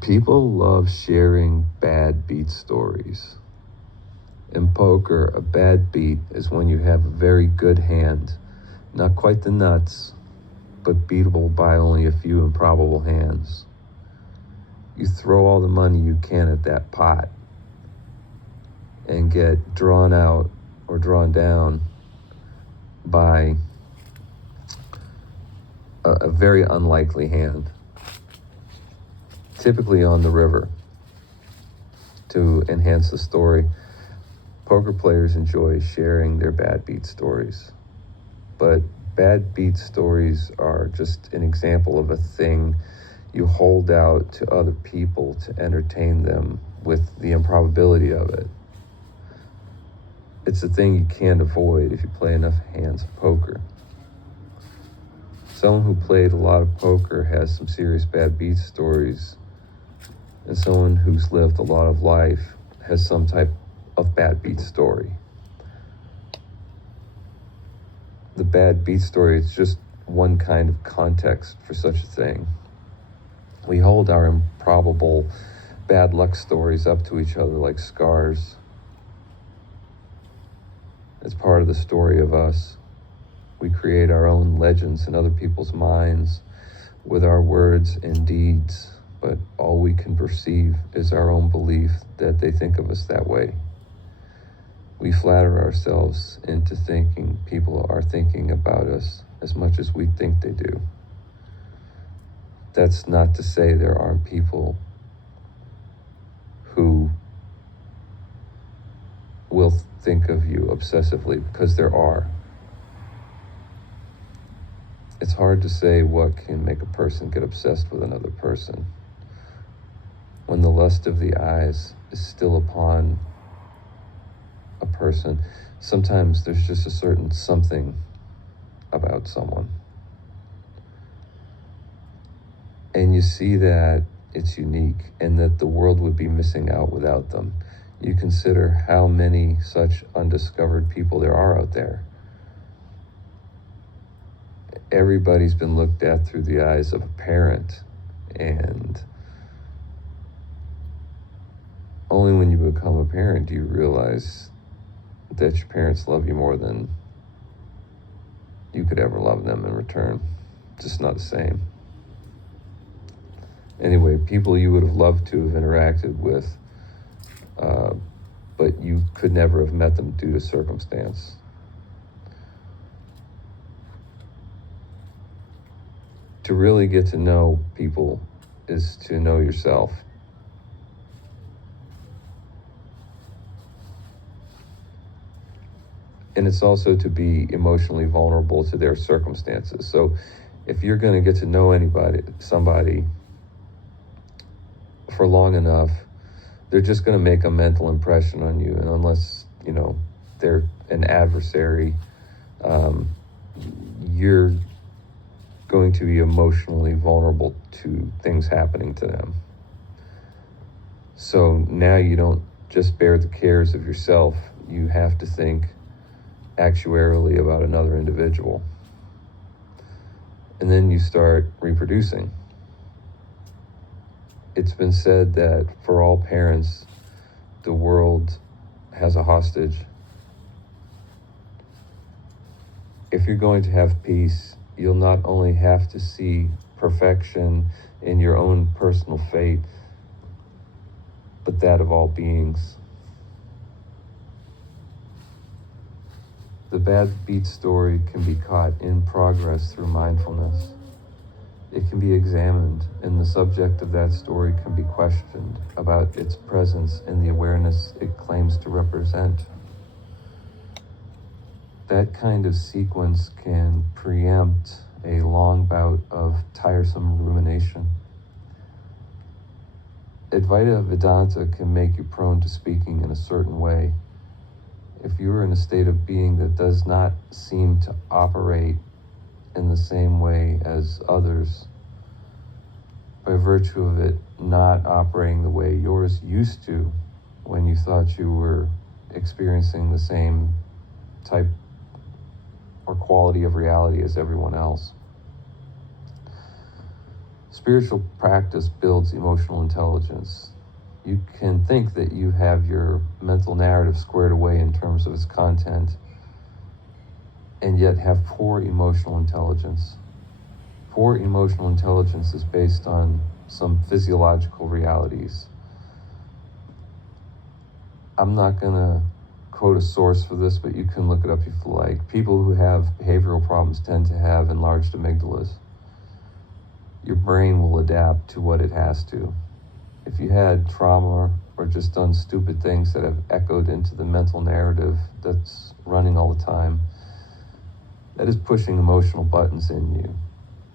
People love sharing bad beat stories. In poker, a bad beat is when you have a very good hand, not quite the nuts, but beatable by only a few improbable hands. You throw all the money you can at that pot and get drawn out or drawn down by a very unlikely hand, typically on the river. To enhance the story, poker players enjoy sharing their bad beat stories. But bad beat stories are just an example of a thing you hold out to other people to entertain them with the improbability of it. It's a thing you can't avoid if you play enough hands of poker. Someone who played a lot of poker has some serious bad beat stories, and someone who's lived a lot of life has some type of bad beat story. The bad beat story is just one kind of context for such a thing. We hold our improbable bad luck stories up to each other like scars. It's part of the story of us. We create our own legends in other people's minds with our words and deeds, but all we can perceive is our own belief that they think of us that way. We flatter ourselves into thinking people are thinking about us as much as we think they do. That's not to say there aren't people who will think of you obsessively, because there are. It's hard to say what can make a person get obsessed with another person. When the lust of the eyes is still upon a person, sometimes there's just a certain something about someone. And you see that it's unique and that the world would be missing out without them. You consider how many such undiscovered people there are out there. Everybody's been looked at through the eyes of a parent, and only when you become a parent do you realize that your parents love you more than you could ever love them in return. Just not the same. Anyway, people you would have loved to have interacted with, but you could never have met them due to circumstance. To really get to know people is to know yourself. And it's also to be emotionally vulnerable to their circumstances. So if you're going to get to know somebody for long enough, they're just going to make a mental impression on you. And unless, they're an adversary, you're going to be emotionally vulnerable to things happening to them. So now you don't just bear the cares of yourself, you have to think actuarially about another individual. And then you start reproducing. It's been said that for all parents, the world has a hostage. If you're going to have peace, you'll not only have to see perfection in your own personal fate, but that of all beings. The bad beat story can be caught in progress through mindfulness. It can be examined, and the subject of that story can be questioned about its presence in the awareness it claims to represent. That kind of sequence can preempt a long bout of tiresome rumination. Advaita Vedanta can make you prone to speaking in a certain way. If you are in a state of being that does not seem to operate in the same way as others, by virtue of it not operating the way yours used to when you thought you were experiencing the same type or quality of reality as everyone else. Spiritual practice builds emotional intelligence. You can think that you have your mental narrative squared away in terms of its content, and yet have poor emotional intelligence. Poor emotional intelligence is based on some physiological realities. I'm not going to quote a source for this, but you can look it up if you like. People who have behavioral problems tend to have enlarged amygdalas. Your brain will adapt to what it has to. If you had trauma or just done stupid things that have echoed into the mental narrative that's running all the time, that is pushing emotional buttons in you.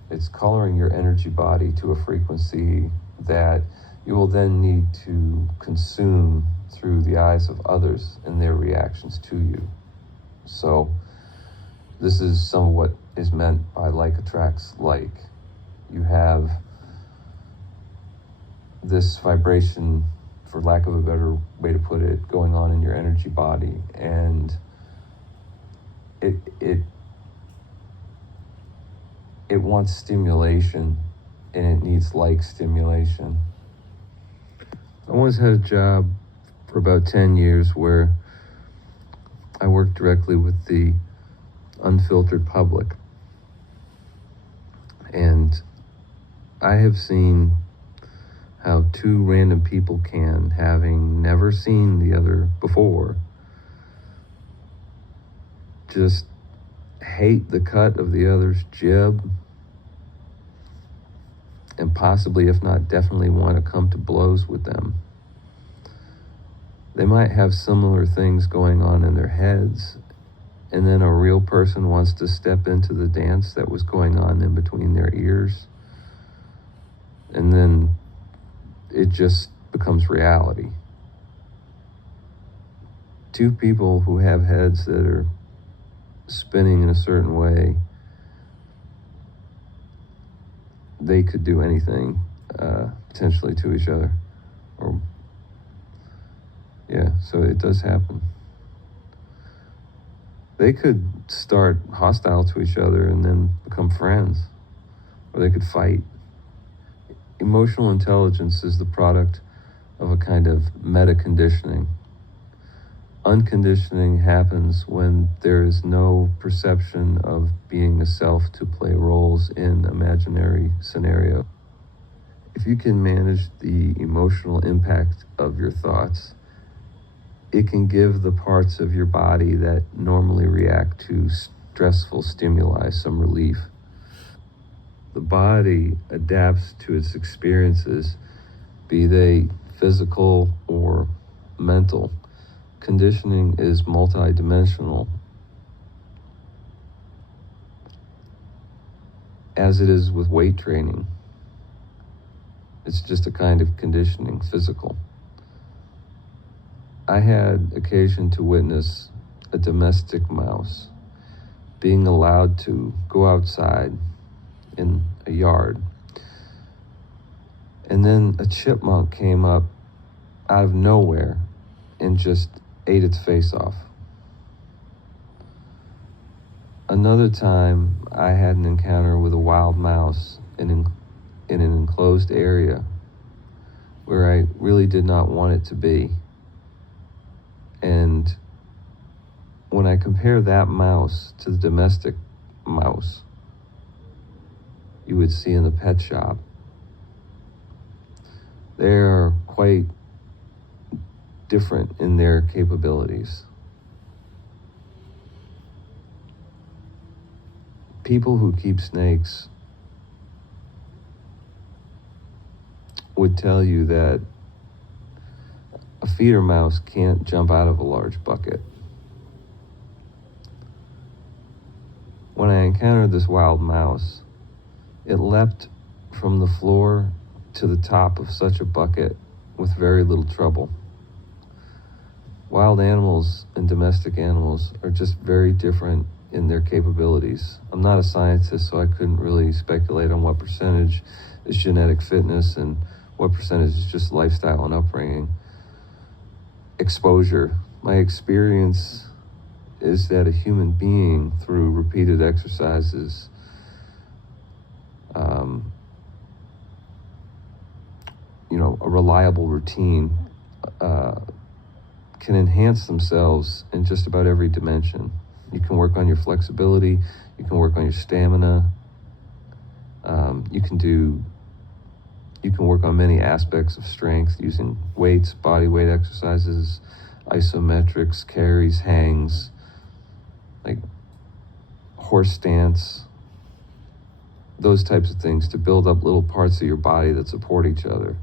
It's coloring your energy body to a frequency that you will then need to consume through the eyes of others and their reactions to you. So this is some of what is meant by like attracts like. You have this vibration, for lack of a better way to put it, going on in your energy body, and it wants stimulation, and it needs like stimulation. I once had a job for about 10 years where I worked directly with the unfiltered public. And I have seen how two random people can, having never seen the other before, just hate the cut of the other's jib, and possibly, if not definitely, want to come to blows with them. They might have similar things going on in their heads, and then a real person wants to step into the dance that was going on in between their ears, and then it just becomes reality. Two people who have heads that are spinning in a certain way, they could do anything, potentially, to each other. So it does happen. They could start hostile to each other and then become friends, or they could fight. Emotional intelligence is the product of a kind of meta-conditioning. Unconditioning happens when there is no perception of being a self to play roles in imaginary scenario. If you can manage the emotional impact of your thoughts, it can give the parts of your body that normally react to stressful stimuli some relief. The body adapts to its experiences, be they physical or mental. Conditioning is multidimensional, as it is with weight training. It's just a kind of conditioning, physical. I had occasion to witness a domestic mouse being allowed to go outside in a yard. And then a chipmunk came up out of nowhere and just ate its face off. Another time, I had an encounter with a wild mouse in an enclosed area where I really did not want it to be. And when I compare that mouse to the domestic mouse you would see in the pet shop, they are quite different in their capabilities. People who keep snakes would tell you that a feeder mouse can't jump out of a large bucket. When I encountered this wild mouse, it leapt from the floor to the top of such a bucket with very little trouble. Wild animals and domestic animals are just very different in their capabilities. I'm not a scientist, so I couldn't really speculate on what percentage is genetic fitness and what percentage is just lifestyle and upbringing. Exposure. My experience is that a human being, through repeated exercises, a reliable routine can enhance themselves in just about every dimension. You can work on your flexibility, you can work on your stamina, you can work on many aspects of strength using weights, body weight exercises, isometrics, carries, hangs, like horse stance, those types of things to build up little parts of your body that support each other.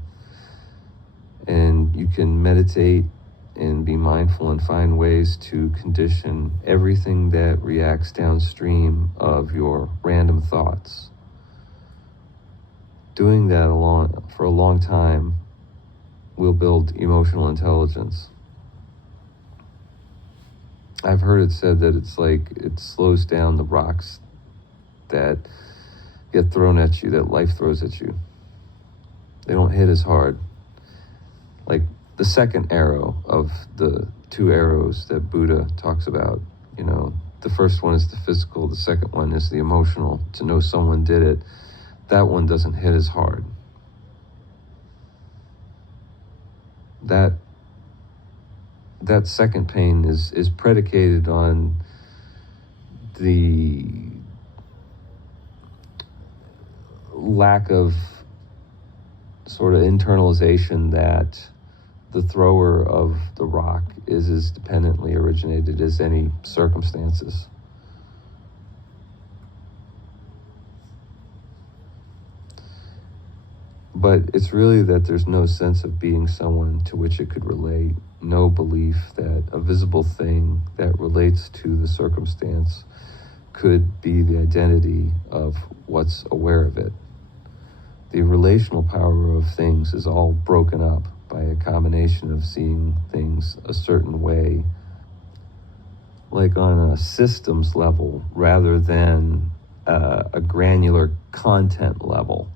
And you can meditate and be mindful and find ways to condition everything that reacts downstream of your random thoughts. Doing that for a long time will build emotional intelligence. I've heard it said that it's like it slows down the rocks that get thrown at you, that life throws at you. They don't hit as hard. Like the second arrow of the two arrows that Buddha talks about, the first one is the physical, the second one is the emotional. To know someone did it, that one doesn't hit as hard. That second pain is predicated on the lack of sort of internalization that the thrower of the rock is as dependently originated as any circumstances. But it's really that there's no sense of being someone to which it could relate, no belief that a visible thing that relates to the circumstance could be the identity of what's aware of it. The relational power of things is all broken up by a combination of seeing things a certain way, like on a systems level rather than a granular content level.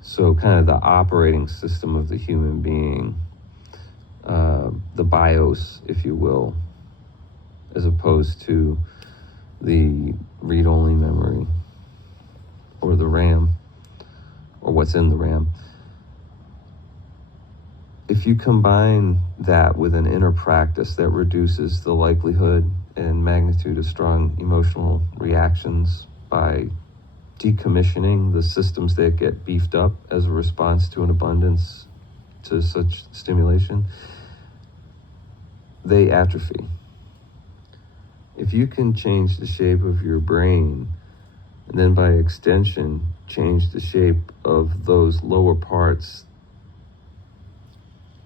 So kind of the operating system of the human being, the BIOS, if you will, as opposed to the read-only memory or the RAM or what's in the RAM. If you combine that with an inner practice that reduces the likelihood and magnitude of strong emotional reactions by decommissioning the systems that get beefed up as a response to an abundance to such stimulation, they atrophy. If you can change the shape of your brain, and then by extension, change the shape of those lower parts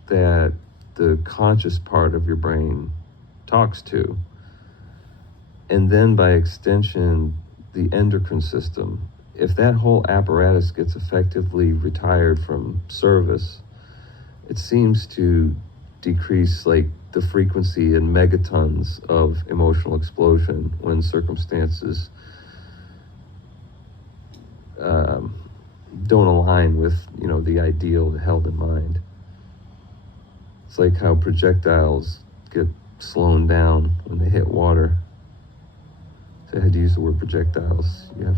that the conscious part of your brain talks to, and then by extension, the endocrine system, if that whole apparatus gets effectively retired from service, it seems to decrease like the frequency in megatons of emotional explosion when circumstances don't align with the ideal held in mind. It's like how projectiles get slowed down when they hit water. So I had to use the word projectiles. You have